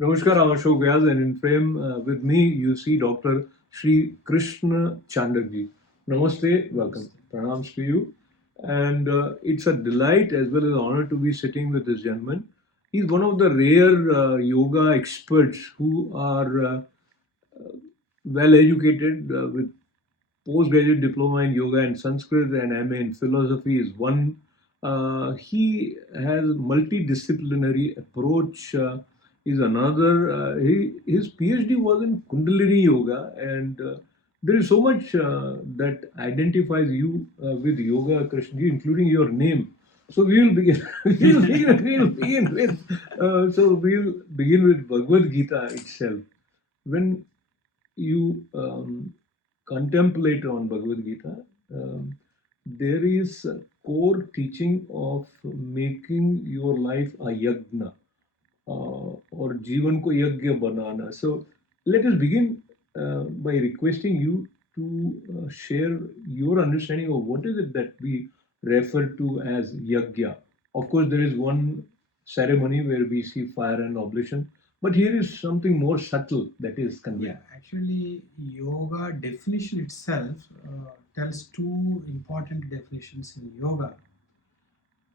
Namaskar, I'm Ashok Vyas, and in frame with me you see Dr. Shri Krishna Chandak ji. Namaste, welcome. Pranams to you. And it's a delight as well as honor to be sitting with this gentleman. He's one of the rare yoga experts who are well educated with postgraduate diploma in yoga and Sanskrit and MA in philosophy is one. He has multidisciplinary approach is another. His PhD was in Kundalini Yoga, and there is so much that identifies you with yoga, Krishnaji, including your name. So we will begin. We'll begin with Bhagavad Gita itself. When you contemplate on Bhagavad Gita, there is a core teaching of making your life a yagna or जीवन को यज्ञ बनाना. So let us begin by requesting you to share your understanding of what is it that we refer to as yajna. Of course, there is one ceremony where we see fire and oblation, but here is something more subtle that is conveyed. Yeah, actually, yoga definition itself tells two important definitions in yoga.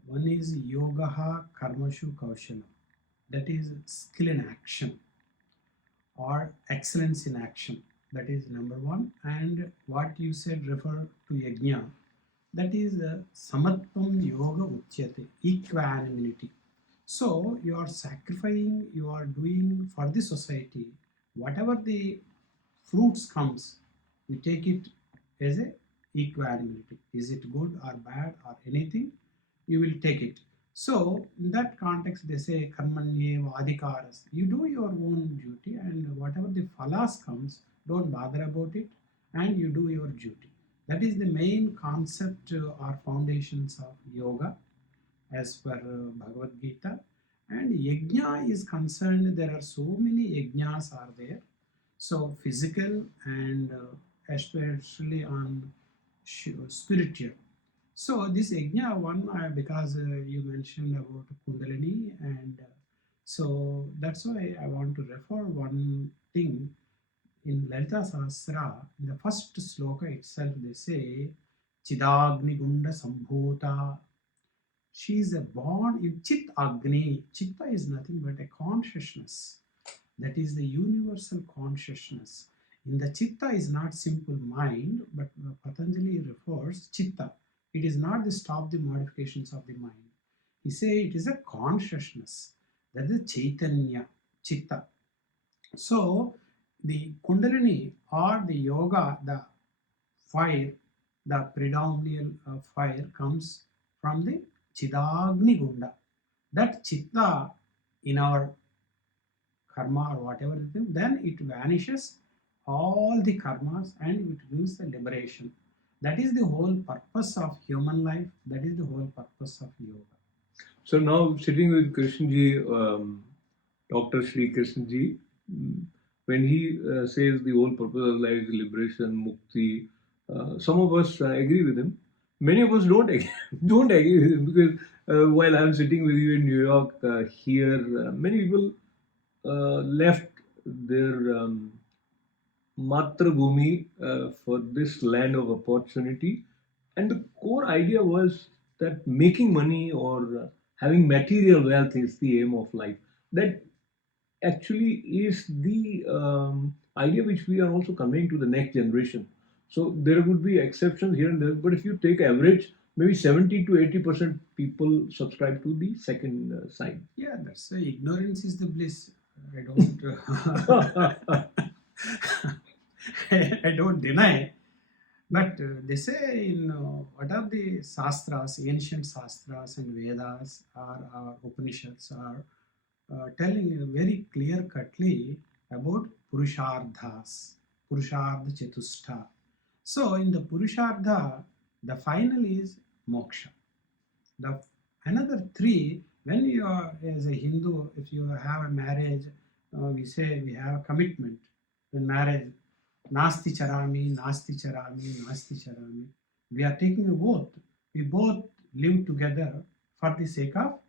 One is yogaha karmashu kaushalam, that is skill in action or excellence in action. That is number one. And what you said refer to yajna, that is samatvam yoga uchyate, equanimity. So you are sacrificing, you are doing for the society, whatever the fruits comes, you take it as a equanimity. Is it good or bad or anything, you will take it. So in that context, they say karmanyeva adhikaras. You do your own duty, and whatever the phalas comes, don't bother about it, and you do your duty. That is the main concept or foundations of yoga as per Bhagavad Gita. And yajna is concerned, there are so many yajnas are there. So physical and especially on spiritual. So this yajna one, because you mentioned about Kundalini, and so that's why I want to refer one thing. In Lalita Sahasra, in the first sloka itself, they say, Chidagni Gunda Sambhuta. She is born in Chit Agni. Chitta is nothing but a consciousness. That is the universal consciousness. In the Chitta is not simple mind, but Patanjali refers Chitta. It is not the stop the modifications of the mind. He say it is a consciousness. That is Chaitanya, Chitta. So the Kundalini or the yoga, the fire, the predominant fire comes from the Chidagni Gunda. That Chitta in our karma or whatever it is, then it vanishes all the karmas and it gives the liberation. That is the whole purpose of human life. That is the whole purpose of yoga. So now sitting with Krishnji, Dr. Shri Krishnji, when he says the whole purpose of life is liberation, mukti, some of us agree with him. Many of us don't agree, don't agree with him because while I'm sitting with you in New York, here, many people left their Matrabhumi for this land of opportunity. And the core idea was that making money or having material wealth is the aim of life. That actually is the idea which we are also conveying to the next generation. So there would be exceptions here and there, but if you take average, maybe 70 to 80% people subscribe to the second side. Yeah, that's ignorance is the bliss. I don't. I don't deny, but they say in what are the sastras, ancient sastras and Vedas or Upanishads are telling very clear cutly about Purusharthas, Purushartha Chatushta. So in the Purushartha, the final is moksha. The another three, when you are as a Hindu, if you have a marriage, we say we have a commitment in marriage. Nasti charami, nasti charami, nasti charami. We are taking a oath. We both live together for the sake of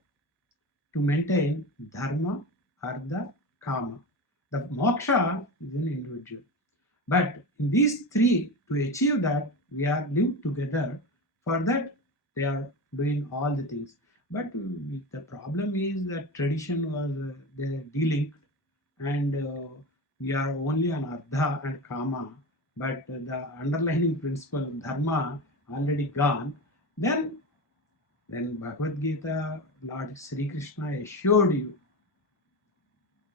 to maintain dharma, artha, kama. The moksha is an individual. But in these three, to achieve that, we are live together. For that, they are doing all the things. But the problem is that tradition was they delinked, and we are only on Ardha and Kama, but the underlying principle, Dharma, already gone. Then, when Bhagavad Gita, Lord Sri Krishna assured you,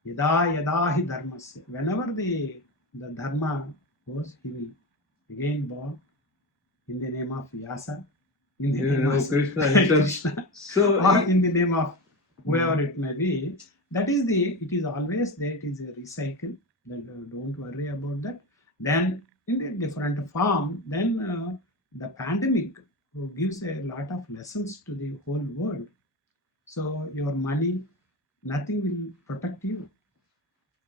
Yada Yada hi Dharmasya, whenever the Dharma goes, he will again born in the name of Vyasa, in the name of Krishna himself. Krishna, So or in the name of whoever it may be. That is it is always there, it is a recycle. Then don't worry about that. Then in a different form, then the pandemic gives a lot of lessons to the whole world. So your money, nothing will protect you.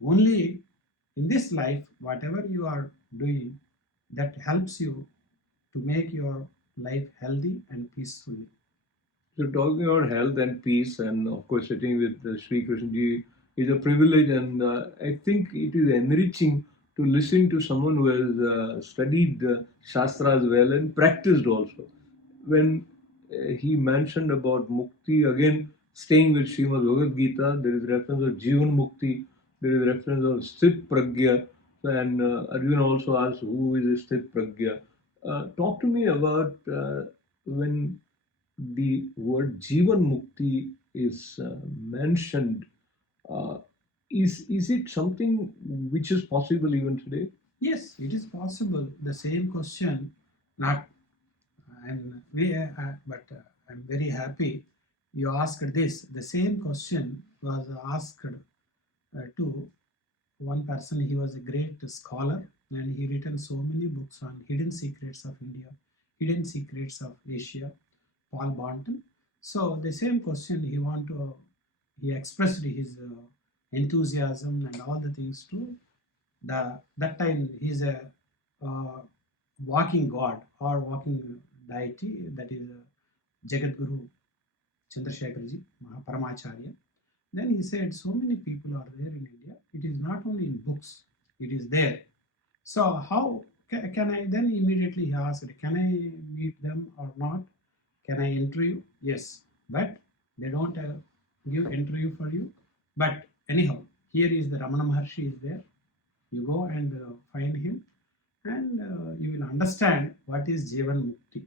Only in this life, whatever you are doing, that helps you to make your life healthy and peacefully. So talking about health and peace, and of course sitting with Sri Krishna ji is a privilege, and I think it is enriching to listen to someone who has studied Shastras well and practiced also. When he mentioned about Mukti, again staying with Srimad Bhagavad Gita, there is reference of Jivan Mukti, there is reference of Sthit Pragya, and Arjuna also asked, who is Sthit Pragya? Talk to me about when the word Jivan Mukti is mentioned. Uh, is it something which is possible even today? Yes, it is possible. The same question, not I'm very happy you asked this. The same question was asked to one person. He was a great scholar and he written so many books on hidden secrets of India, hidden secrets of Asia, Paul Bonton. So the same question he expressed his enthusiasm and all the things to that time he's a uh, walking god or walking deity, that is Jagadguru Chandrasekharji Paramacharya. Then he said, so many people are there in India. It is not only in books, it is there. So how can I, then immediately he asked, can I meet them or not? Can I interview? Yes, but they don't give interview for you. But anyhow, here is the Ramana Maharshi is there. You go and find him, and you will understand what is Jivan Mukti.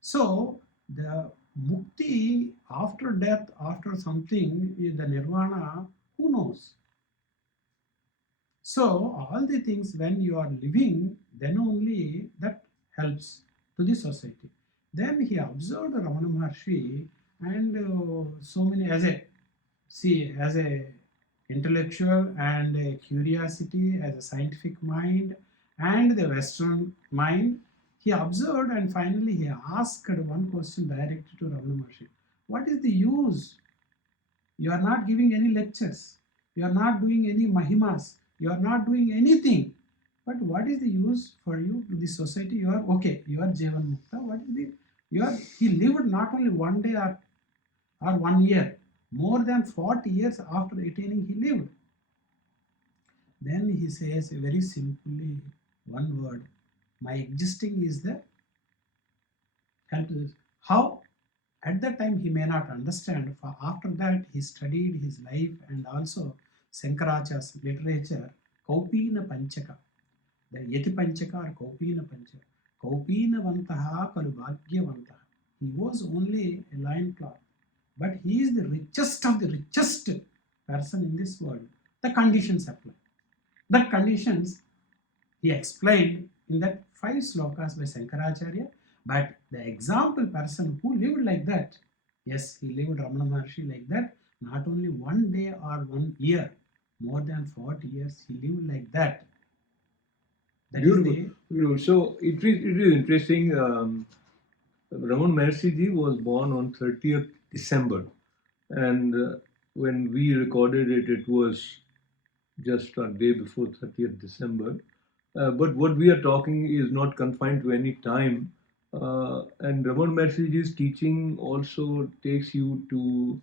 So the Mukti after death, after something, is the Nirvana. Who knows? So all the things when you are living, then only that helps to the society. Then he observed Ramana Maharshi and so many as a intellectual and a curiosity, as a scientific mind and the Western mind. He observed and finally he asked one question directly to Ramana Maharshi. What is the use? You are not giving any lectures. You are not doing any mahimas. You are not doing anything. But what is the use for you to the society? You are okay. You are Jivan Mukta. What is the he lived not only one day or 1 year, more than 40 years after attaining he lived. Then he says very simply one word, my existing is the help to this. How? At that time he may not understand. For after that he studied his life and also Shankaracharya's literature, Kaupina Panchaka, the Yeti Panchaka or Kaupina Panchaka. Kaupina Vantaha Kalu Bhagyavantaha. He was only a lion cloth, but he is the richest of the richest person in this world. The conditions apply. That conditions he explained in that 5 slokas by Shankaracharya. But the example person who lived like that, yes, he lived Ramana Maharshi like that, not only 1 day or 1 year, more than 40 years, he lived like that. That Beautiful. is Beautiful. So it is interesting. Raman Maharshi ji was born on 30th December, and when we recorded it, it was just a day before 30th December. But what we are talking is not confined to any time. And Raman Maharshi ji's teaching also takes you to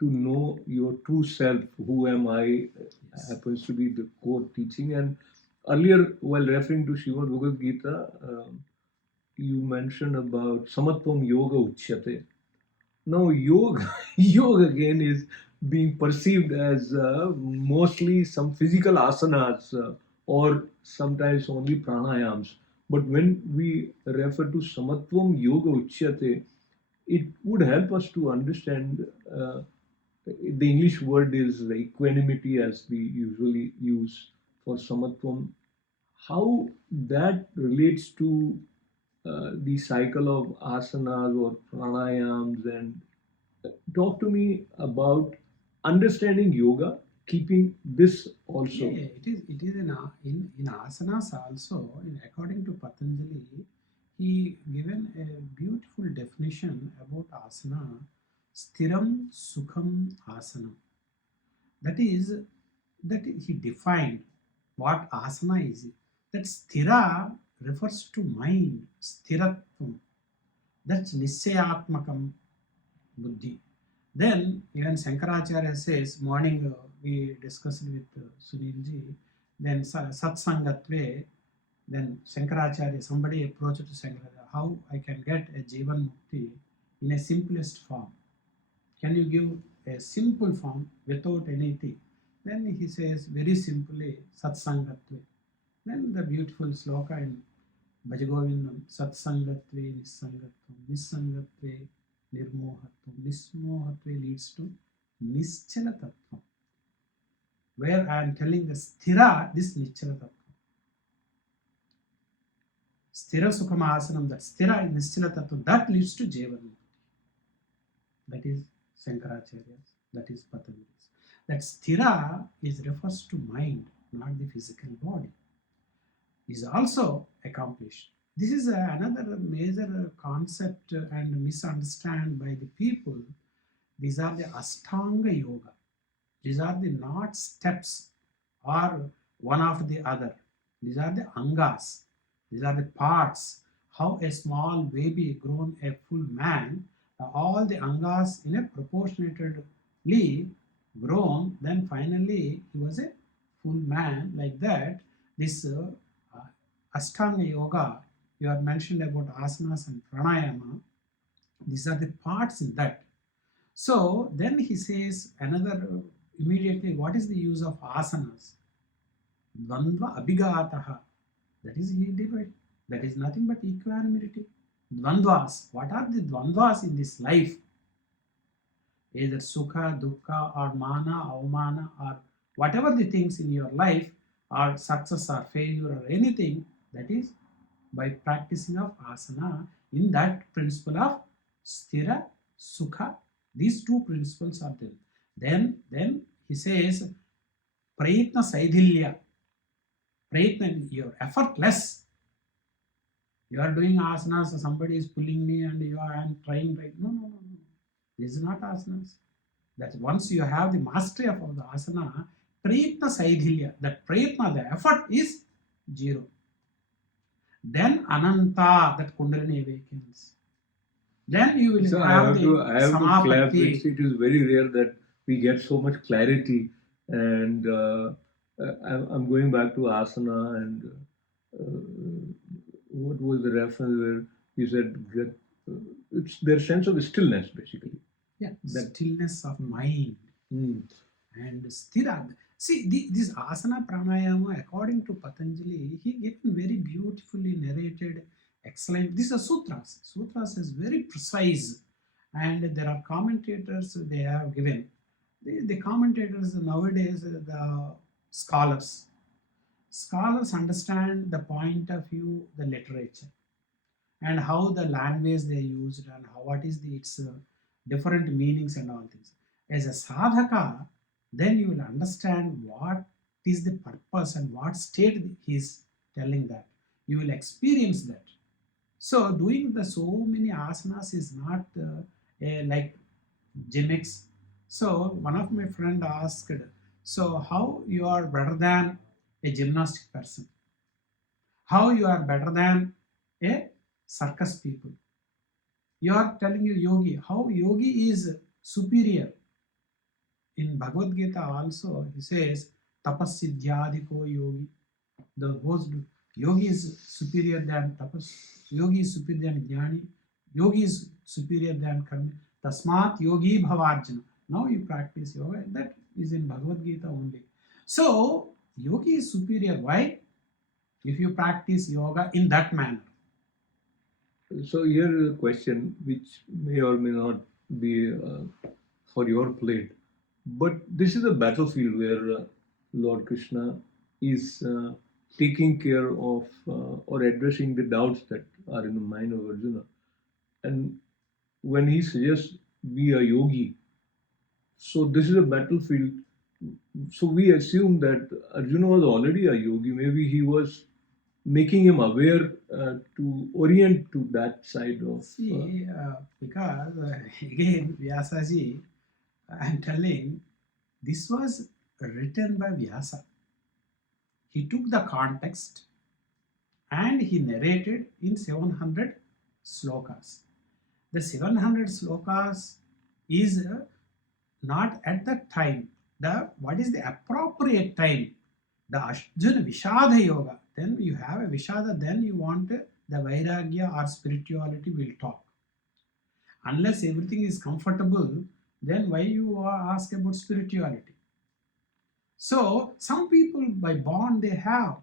to know your true self, who am I, Yes. happens to be the core teaching. And earlier, while referring to Srimad Bhagavad Gita, you mentioned about Samatvam Yoga Uchyate. Now, yoga, yoga again is being perceived as mostly some physical asanas or sometimes only pranayams. But when we refer to Samatvam Yoga Uchyate, it would help us to understand. The English word is the equanimity, as we usually use for Samatvam. How that relates to the cycle of asanas or pranayams, and talk to me about understanding yoga, keeping this Yeah, also. yeah, it is in asanas also. According to Patanjali, he given a beautiful definition about asana, stiram sukham asanam. That is that he defined what asana is. That sthira refers to mind, sthiratvam. That's nisyayatmakam buddhi. Then even Shankaracharya says, morning we discussed with Sunilji, then satsangatve, then Shankaracharya, somebody approached to Shankaracharya, how I can get a Jivan Mukti in a simplest form. Can you give a simple form without anything? Then he says very simply, satsangatve. Then the beautiful sloka in Bhajagovindam, satsangatve nissangatvam, nissangatve nirmohatvam, nismohatve leads to nischala tattvam. Where I am telling the sthira, this nischala tattvam. Sthira sukhama asanam, that sthira is nischala tattvam, that leads to jevan. That is Shankaracharya's, that is Patanjali's. That sthira is refers to mind, not the physical body. Is also accomplished. This is another major concept and misunderstand by the people. These are the Ashtanga Yoga. These are the not steps or one after the other. These are the angas. These are the parts. How a small baby grown a full man, all the angas in a proportionately grown, then finally he was a full man like that. This Ashtanga Yoga, you are mentioned about asanas and pranayama. These are the parts in that. So then he says another immediately, what is the use of asanas? Dvandva abhigataha. That is he divided. That is nothing but equanimity. Dvandvas. What are the dvandvas in this life? Either sukha, dukkha, or mana, avmana, or whatever the things in your life, or success or failure or anything, that is by practicing of asana in that principle of sthira, sukha. These two principles are there. Then he says prayatna saidhilya. Prayatna, your effortless. You are doing asanas, somebody is pulling me and I am trying right. No, no, no, no. This is not asanas. That once you have the mastery of the asana, prayatna saidhilya, that prayatna, the effort is zero. Then ananta, that kundalini awakens. Then you will So have the I have to clap. samapatti. It is very rare that we get so much clarity. And I'm going back to asana, and what was the reference where you said get, it's their sense of stillness basically. Yeah, That stillness of mind mm, and sthira. See, this asana pranayama, according to Patanjali, he given very beautifully narrated, excellent. These are sutras. Sutras is very precise, and there are commentators they have given. The commentators nowadays, the scholars. Scholars understand the point of view, the literature, and how the language they used, and how what is the its different meanings and all things. As a sadhaka, then you will understand what is the purpose and what state he is telling that. You will experience that. So doing the so many asanas is not like gimmicks. So one of my friend asked, so how you are better than a gymnastic person? How you are better than a circus people? You are telling you yogi. How yogi is superior? in Bhagavad Gita also, he says, Tapasiddhyadiko yogi. The most yogi is superior than tapas, yogi is superior than jnani, yogi is superior than karma. Tasmat yogi bhavarjana. Now you practice yoga. That is in Bhagavad Gita only. So yogi is superior. Why? If you practice yoga in that manner. So here is a question which may or may not be for your plate, but this is a battlefield where Lord Krishna is taking care of or addressing the doubts that are in the mind of Arjuna. And when he suggests be a yogi, so this is a battlefield. So we assume that Arjuna was already a yogi. Maybe he was making him aware to orient to that side of. See, because again, Vyasaji, I am telling, this was written by Vyasa. He took the context and he narrated in 700 slokas. The 700 slokas is not at the time. What is the appropriate time? The Arjuna Vishada Yoga. Then you have a Vishada, then you want the Vairagya or spirituality will talk. Unless everything is comfortable, then why you ask about spirituality? So some people by born they have,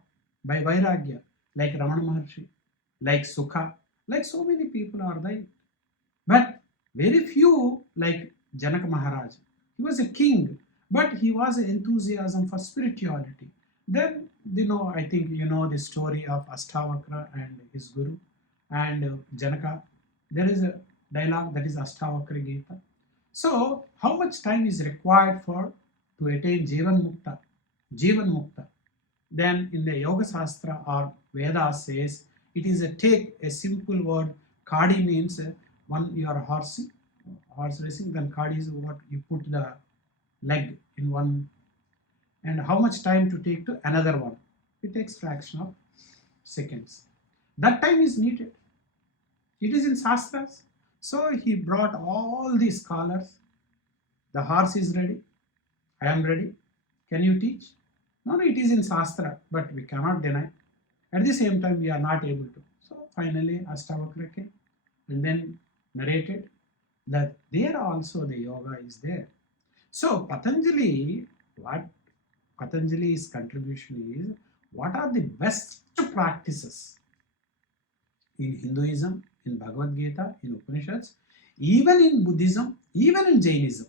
by Vairagya, like Ramana Maharshi, like Sukha, like so many people are there. But very few like Janaka Maharaj. He was a king, but he was an enthusiasm for spirituality. Then, I think you know the story of Astavakra and his guru and Janaka. There is a dialogue that is Astavakra Gita. So, how much time is required for to attain Jivan Mukta? Jivan Mukta. Then in the Yoga Shastra or Veda says it is take a simple word. Kadi means one you are horse racing. Then kadi is what you put the leg in one, and how much time to take to another one. It takes fraction of seconds. That time is needed. It is in Shastras. So he brought all these scholars. The horse is ready. I am ready. Can you teach? No, it is in Shastra, but we cannot deny. At the same time, we are not able to. So finally, Astavakra came and then narrated that there also the yoga is there. So Patanjali, what Patanjali's contribution is, what are the best practices in Hinduism, in Bhagavad Gita, in Upanishads, even in Buddhism, even in Jainism.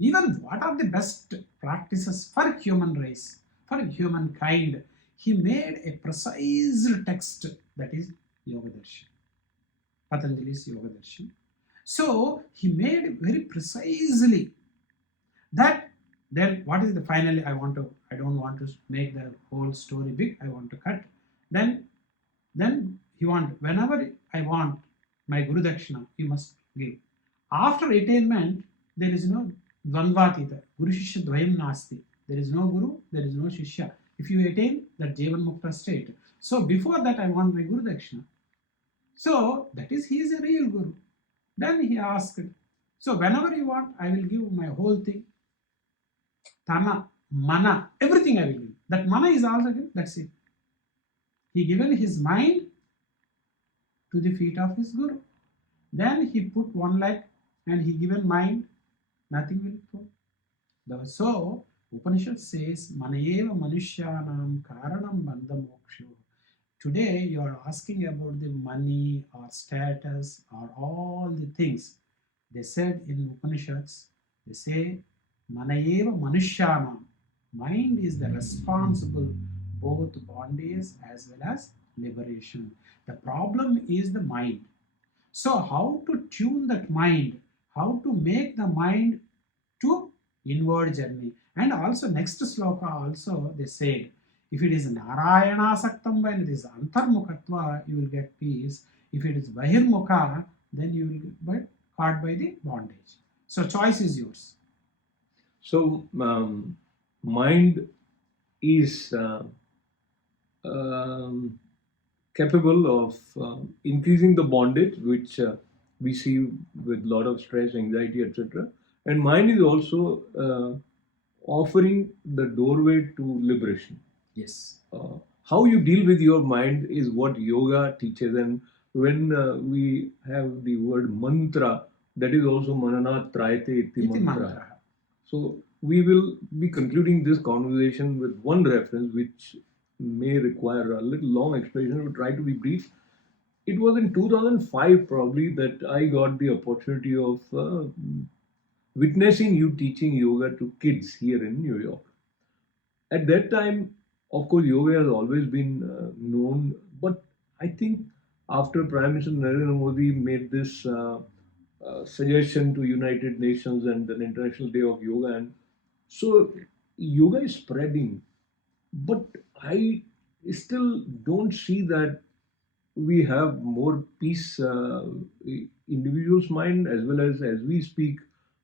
Even what are the best practices for human race, for humankind. He made a precise text, that is Yoga Darshan, Patanjali's Yoga Darshan. So he made very precisely that. Then what is the finally I don't want to make the whole story big, I want to cut. Then he want, whenever I want my Guru Dakshina, you must give. After attainment, there is no Dvandvatita, Guru Shishya Dvayam Nasti. There is no Guru, there is no Shishya. If you attain that Jivan Mukta state. So before that, I want my Guru Dakshina. So that is, he is a real Guru. Then he asked, so whenever you want, I will give my whole thing. Tana, Mana, everything I will give. That Mana is also given, that's it. He given his mind to the feet of his Guru. Then he put one leg and he given mind, nothing will go. So Upanishad says, Manayeva Manushyanam Karanam Bandha Moksha. Today you are asking about the money or status or all the things. They said in Upanishads, they say, Manayeva Manushyanam. Mind is the responsible both bondage as well as liberation. The problem is the mind. So how to tune that mind, how to make the mind to inward journey. And also next sloka also they said, if it is Narayana Saktam, when it is Antarmukhatva, you will get peace. If it is Bahirmukha, then you will get caught by the bondage. So choice is yours. So mind is capable of increasing the bondage, which we see with a lot of stress, anxiety, etc. And mind is also offering the doorway to liberation. Yes. How you deal with your mind is what yoga teaches. And when we have the word mantra, that is also manana trayate iti Iti mantra. mantra. So we will be concluding this conversation with one reference which may require a little long explanation. We'll try to be brief. It was in 2005 probably that I got the opportunity of witnessing you teaching yoga to kids here in New York. At that time, of course, yoga has always been known, but I think after Prime Minister Narendra Modi made this suggestion to United Nations and an International Day of Yoga, and so yoga is spreading, but I still don't see that we have more peace individual's mind as we speak.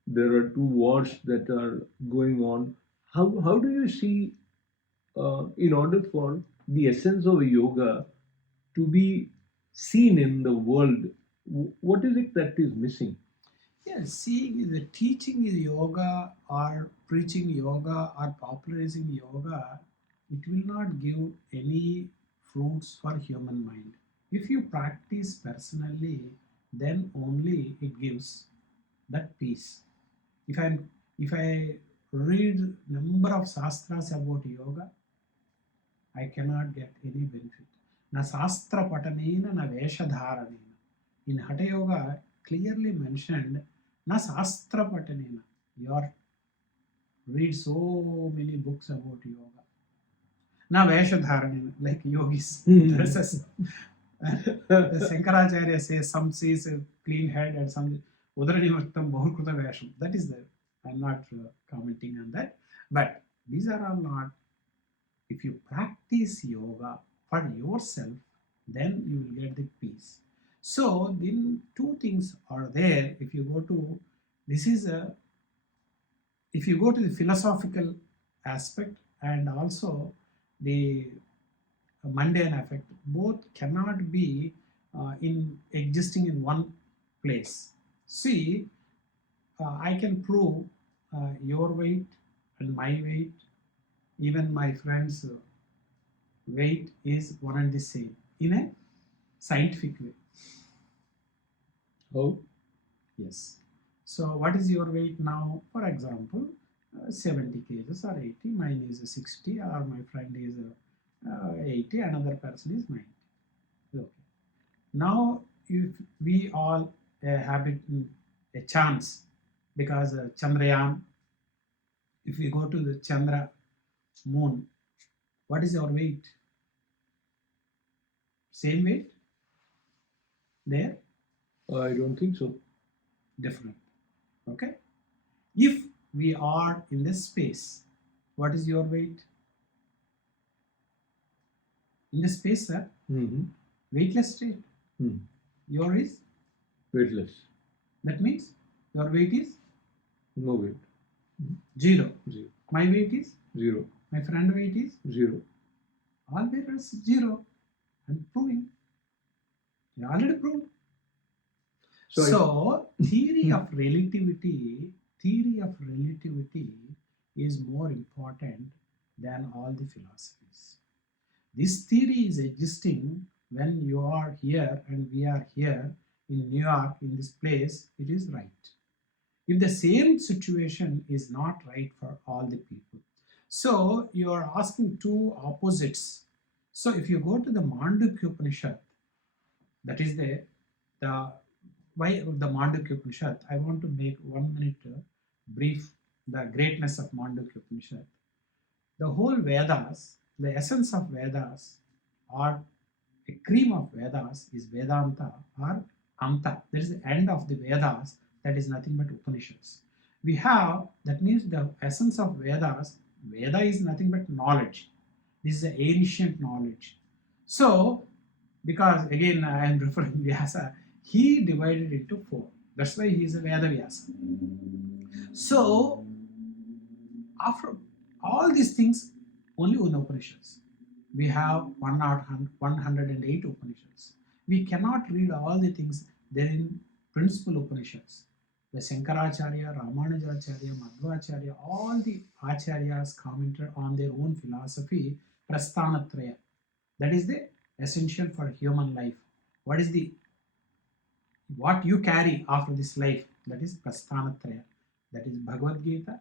There are two wars that are going on. How do you see in order for the essence of yoga to be seen in the world, what is it that is missing? Yeah, seeing the teaching is yoga or preaching yoga or popularizing yoga, it will not give any fruits for human mind. If you practice personally, then only it gives that peace. If I read number of shastras about yoga, I cannot get any benefit. Na shastra patanena na veshadharanena. In Hatha Yoga, clearly mentioned, na shastra patanena. You are read so many books about yoga. Na veshadharanena, like yogis dresses. The Shankaracharya says some says a clean head and some Udaranivattam Bahukruta Vesham. That is there. I'm not commenting on that. But these are all not. If you practice yoga for yourself, then you will get the peace. So then two things are there. If you go to this is a if you go to the philosophical aspect and also the mundane effect, both cannot be in existing in one place. See, I can prove your weight and my weight, even my friends' weight is one and the same in a scientific way. How? Yes. So, what is your weight now? For example, 70 kgs or 80. Mine is 60, or my friend is 80. Another person is 90. Okay. Now, if we all have it, a chance, because Chandrayaan, if we go to the Chandra moon, what is your weight? Same weight there? I don't think so. Different. Okay. If we are in this space, what is your weight? In this space, sir, Mm-hmm. weightless state. Hmm. Your is, Weightless. that means your weight is No weight. 0. Zero. My weight is, Zero. my friend weight is, Zero. all there is 0. I'm proving. You already proved. So, So, theory of relativity is more important than all the philosophies. This theory is existing when you are here and we are here in New York, in this place, it is right. If the same situation is not right for all the people. So you are asking two opposites. So if you go to the Mandukya Upanishad, that is the why the Mandukya Upanishad, I want to make 1 minute brief the greatness of Mandukya Upanishad. The whole Vedas, the essence of Vedas, or a cream of Vedas is Vedanta or Anta. That is the end of the Vedas, that is nothing but Upanishads. We have, that means the essence of Vedas, Veda is nothing but knowledge. This is the ancient knowledge. So, because again I am referring Vyasa, he divided into 4. That's why he is a Veda Vyasa. So, after all these things, only one Upanishads. We have 108 Upanishads. We cannot read all the things there in principal Upanishads. the Shankaracharya, Ramanujacharya, Madhvacharya, all the Acharyas commented on their own philosophy, Prasthanatraya. That is the essential for human life. What you carry after this life? That is Prasthanatraya. That is Bhagavad Gita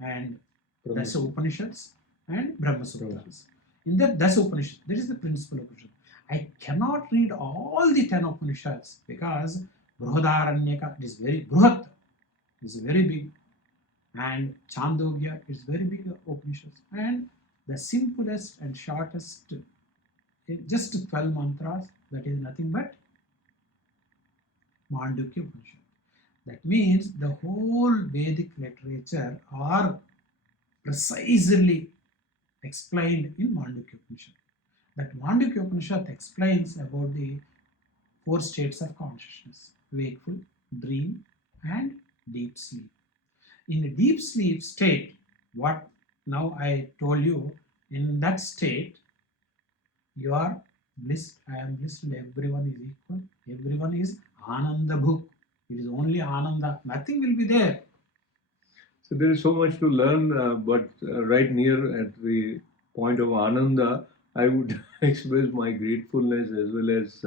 and Dasa Upanishads and Brahma Sutras. In that Dasa Upanishad, that is the principal Upanishad. I cannot read all the 10 Upanishads because Brihadaranyaka is very Bruhat, is very big, and Chandogya is very big Upanishads. And the simplest and shortest, just 12 mantras, that is nothing but Mandukya Upanishad. That means the whole Vedic literature are precisely explained in Mandukya Upanishad. That Mandukya Upanishad explains about the 4 states of consciousness: wakeful, dream, and deep sleep. In a deep sleep state, what now I told you, in that state, you are blissed, I am blissed, everyone is equal, everyone is Ananda Bhuk. It is only Ananda, nothing will be there. So there is so much to learn, but right near at the point of Ananda, I would express my gratefulness as well as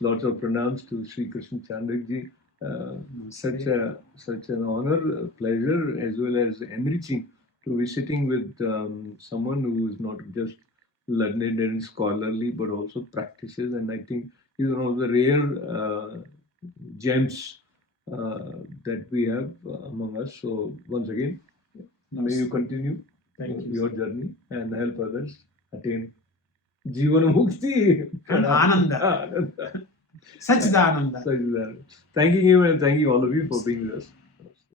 lots of pranams to Sri Krishna Chandak ji. Such an honor, pleasure, as well as enriching to be sitting with someone who is not just learned and scholarly, but also practices. And I think he's one of the rare gems that we have among us. So once again, may you continue your journey and help others attain Jivana Mukti and Ananda. Sachidananda. Thanking you and thanking all of you for being with us.